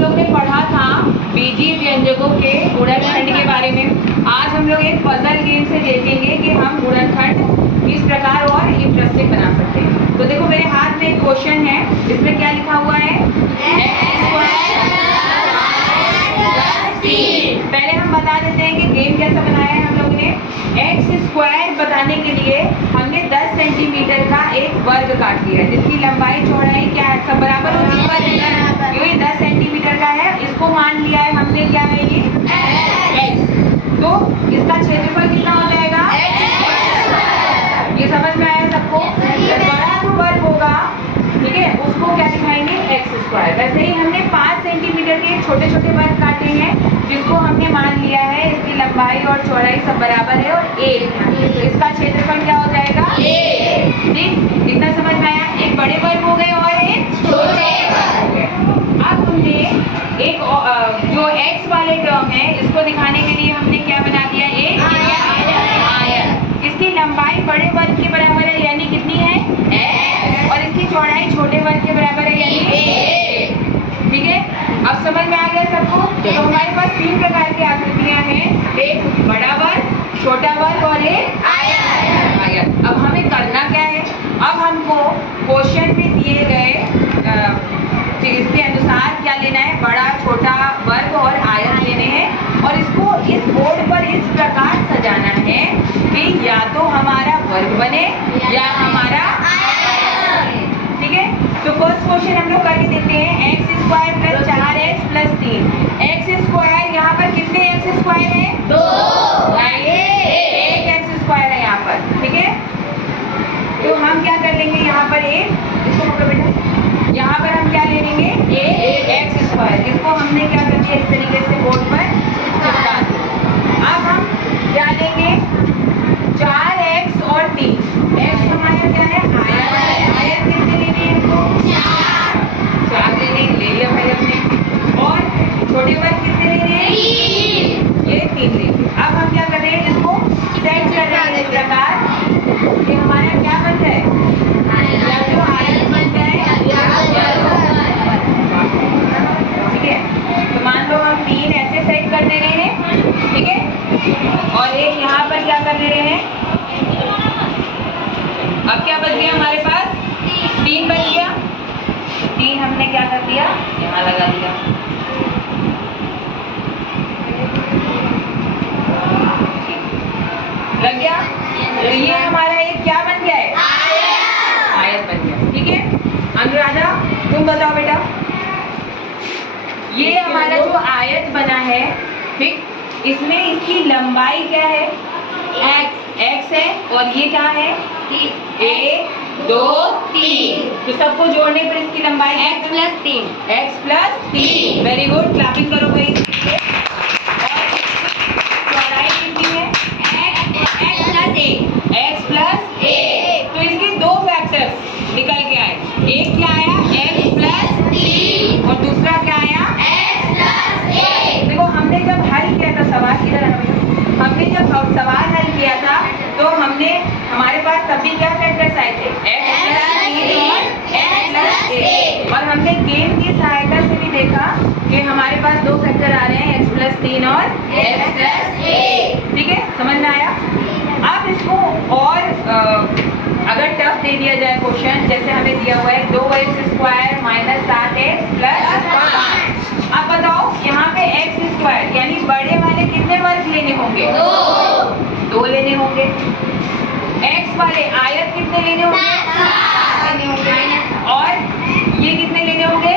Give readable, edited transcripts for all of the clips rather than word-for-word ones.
लोग ने पढ़ा था बीजीय व्यंजकों के गुणनखंड के बारे में। आज हम लोग एक पजल गेम से देखेंगे कि हम गुणनखंड किस प्रकार और इंटरेस्टिंग बना सकते हैं। तो देखो मेरे हाथ में एक क्वेश्चन है, इसमें क्या लिखा हुआ है? पहले हम बता देते हैं कि गेम कैसा बनाया है हम लोग ने। एक्स स्क्वायर बताने के लिए हमने 10 सेंटीमीटर का एक वर्ग काट लिया है, जिसकी लंबाई चौड़ाई क्या है, सब बराबर होती है। ये 10 सेंटीमीटर का है, इसको मान लिया है हमने, क्या है ये x। तो इसका क्षेत्रफल कितना हो जाएगा? ये समझ में आया सबको? बड़ा जो वर्ग होगा, ठीक है, उसको क्या दिखाएंगे? X square. वैसे ही हमने 5 सेंटीमीटर के छोटे छोटे वर्ग काटे हैं, जिसको हमने मान लिया है इसकी लंबाई और चौड़ाई सब बराबर है और a। तो इसका क्षेत्रफल क्या हो जाएगा? ठीक, इतना समझ में आया? एक बड़े वर्ग हो गए और एक छोटे वर्ग हो गए। अब हमने एक जो x वाले टर्म है, इसको दिखाने के लिए हमने क्या बना दिया? एक आयत। इसकी लंबाई बड़े वर्ग के बराबर है, यानी कितनी है? x। और इसकी चौड़ाई छोटे वर्ग के बराबर है, यानी a। ठीक है, अब समझ में आ गया सबको? तो हमारे पास 3 प्रकार की आकृतियां हैं, एक बड़ा वर्ग, छोटा वर्ग और एक आयत। अब हमें करना क्या है? अब हमको क्वेश्चन में दिए गए इसके अनुसार क्या लेना है? बड़ा, छोटा वर्ग और आयत लेने हैं, और इसको इस बोर्ड पर इस प्रकार सजाना है कि या तो हमारा वर्ग बने या हमारा आयत। ठीक है, तो फर्स्ट क्वेश्चन हम लोग करके देते हैं। X square plus 4x plus 3। X square यहाँ पर कितने एक्स स्क्वायर है? 2। एक एक्स स्क्वायर है यहाँ पर। ठीक है, तो हम क्या कर लेंगे यहाँ पर? इसको पकड़ो बेटा। यहाँ पर हम क्या ले लेंगे? एक एक्स स्क्वायर, जिसको हमने क्या कर दिया? इस तरीके से बोर्ड पर चिपका दिया। अब हम क्या लेंगे? 4x और 3। x हमारा क्या है? आयत। आयत कितने लेने हैं इसको? 4 लेने, ले लिया भाई अपने। और छोटे वर्ग कितने लेने हैं? 3। ये 3 लेंगे। अब हम क्या कर रहे हैं? इसको सेट कर रहे हैं इस प्रकार कि हमारा क्या बन जाए? या तो आयत बन जाए या ठीक है। तो मान लो हम 3 ऐसे सेट कर दे रहे हैं, ठीक है, और एक यहाँ पर क्या कर दे रहे हैं? अब क्या बच गया हमारे पास? 3 बच गया। 3 हमने क्या कर दिया? यहाँ लगा दिया। लग गया? तो ये हमारा एक क्या बन गया है? आयत बन गया। ठीक है, अनुराधा तुम बताओ बेटा। ये हमारा जो आयत बना है, ठीक, इसमें इसकी लंबाई क्या है? x है, और ये क्या है? 1 2 3। तो सबको जोड़ने पर इसकी लंबाई x plus 3। Very good, clapping करो भाई। चौड़ाई कितनी है? x plus 1। तो इसके 2 फैक्टर्स निकल के आए। एक क्या आया? x प्लस 3, और दूसरा क्या आया? x plus 1। देखो हमने जब हल किया था सवाल, इधर हमने जब सवाल हल किया था, तो हमने हमारे पास तभी क्या फैक्टर्स आए थे? x प्लस 3 और x प्लस 1। और हमने गेम की सहायता से भी देखा कि हमारे पास 2 फैक्टर आ रहे हैं, x प्लस 3 और x प्लस 1। ठीक है, समझ में आया? अब इसको और अगर टफ दे दिया जाए क्वेश्चन, जैसे हमें दिया हुआ है 2x square minus 7x plus 5। अब बताओ यहाँ पे x स्क्वायर यानी बड़े वाले कितने वर्ग लेने होंगे? 2 लेने होंगे। x वाले आयत कितने लेने होंगे? 7 लेने होंगे। और ये कितने लेने होंगे?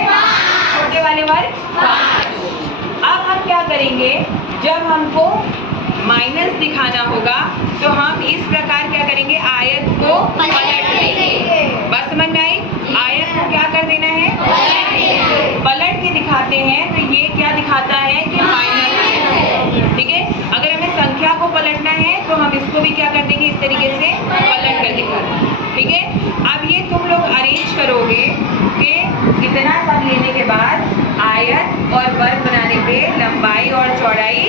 छोटे वाले वर्ग 5। अब हम क्या करेंगे? जब हमको माइनस दिखाना होगा तो हम इस प्रकार क्या करेंगे? आयत को पलट देंगे। बस समझ में आई? आयत को क्या कर देना है? पलट के दिखाते हैं। तो ये क्या दिखाता है कि माइनस है। ठीक है, अगर हमें संख्या को पलटना है तो हम इसको भी क्या कर देंगे? इस तरीके से पलट कर दिखाते। ठीक है, अब ये तुम लोग अरेंज करोगे कि इतना सब लेने के बाद आयत और वर्ग बनाने पे लंबाई और चौड़ाई